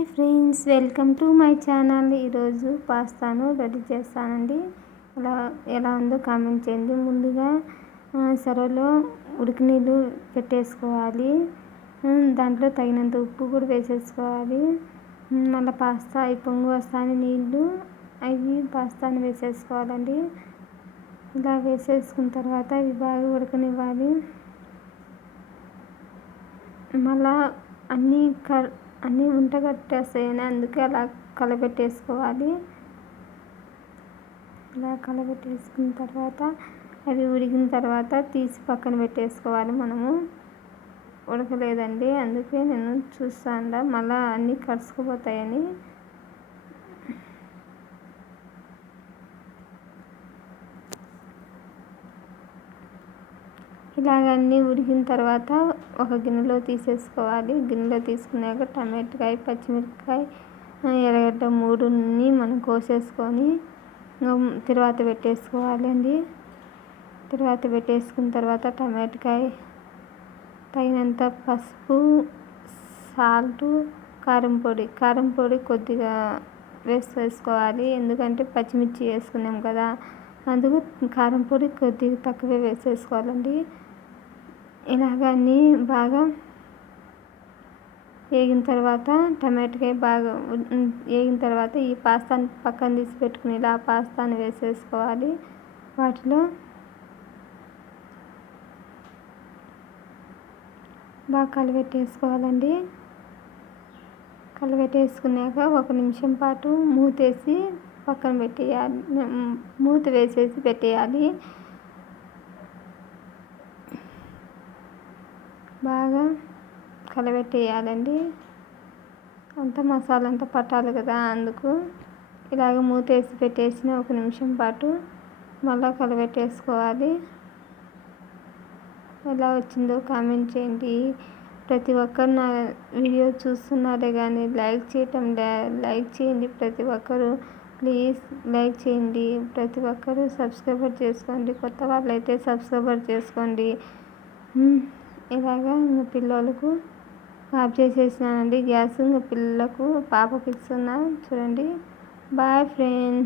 Hi friends, welcome to my channel. ఈరోజు పాస్తాను ready చేస్తానండి. ఎలా ఉందో కామెంట్ చేయండి. ముందుగా సరలో ఉడికి నీళ్ళు పెట్టేసుకోవాలి. దాంట్లో తగినంత ఉప్పు కూడా వేసేసుకోవాలి. మళ్ళీ పాస్తా పొంగు వస్తానే నీళ్ళు అవి పాస్తాను వేసేసుకోవాలండి. ఇలా వేసేసుకున్న తర్వాత ఇవి బాగా ఉడకనివ్వాలి. మళ్ళా అన్నీ ఉంట కట్టేస్తాయని అందుకే అలా కలబెట్టేసుకోవాలి. ఇలా కలబెట్టేసుకున్న తర్వాత అవి ఉడికిన తర్వాత తీసి పక్కన పెట్టేసుకోవాలి. మనము ఉడకలేదండి, అందుకే నేను చూస్తాను మళ్ళీ అన్నీ కలుసుకుపోతాయని. ఇలాగ అన్నీ ఉడికిన తర్వాత ఒక గిన్నెలో తీసేసుకోవాలి. గిన్నెలో తీసుకున్నాక టమాటాకాయ, పచ్చిమిరపకాయ, ఎర్రగడ్డ మూడుని మనం కోసేసుకొని తర్వాత పెట్టేసుకోవాలండి. తర్వాత పెట్టేసుకున్న తర్వాత టమాటాకాయ, తగినంత పసుపు, సాల్టు, కారం పొడి కొద్దిగా వేసేసుకోవాలి. ఎందుకంటే పచ్చిమిర్చి వేసుకున్నాం కదా, అందుకు కారం పొడి కొద్దిగా తక్కువే వేసేసుకోవాలండి. ఇలాగ అన్నీ బాగా వేగిన తర్వాత టమాటాకాయ బాగా వేగిన తర్వాత ఈ పాస్తాని పక్కన తీసి పెట్టుకుని ఇలా పాస్తాని వేసేసుకోవాలి. వాటిలో బాగా కలిపెట్టేసుకోవాలండి. కలిపెట్టేసుకున్నాక 1 నిమిషం పాటు మూతేసి పక్కన పెట్టేయాలి. మూత వేసేసి పెట్టేయాలి. బాగా కలబెట్టేయాలండి. అంతా మసాలా అంతా పట్టాలి కదా, అందుకు ఇలాగ మూతేసి పెట్టేసిన 1 నిమిషం పాటు మళ్ళీ కలబెట్టేసుకోవాలి. ఎలా వచ్చిందో కామెంట్ చేయండి. ప్రతి ఒక్కరు నా వీడియో చూస్తున్నారే కానీ లైక్ చేయండి. ప్రతి ఒక్కరు ప్లీజ్ లైక్ చేయండి. ప్రతి ఒక్కరు సబ్స్క్రైబర్ చేసుకోండి. కొత్త వాళ్ళైతే సబ్స్క్రైబర్ చేసుకోండి. ఇలాగా ఇంకా పిల్లలకు ఆఫ్ చేసేసినానండి గ్యాస్. ఇంకా పిల్లలకు పాపకి ఇస్తున్నా చూడండి. Boy friend.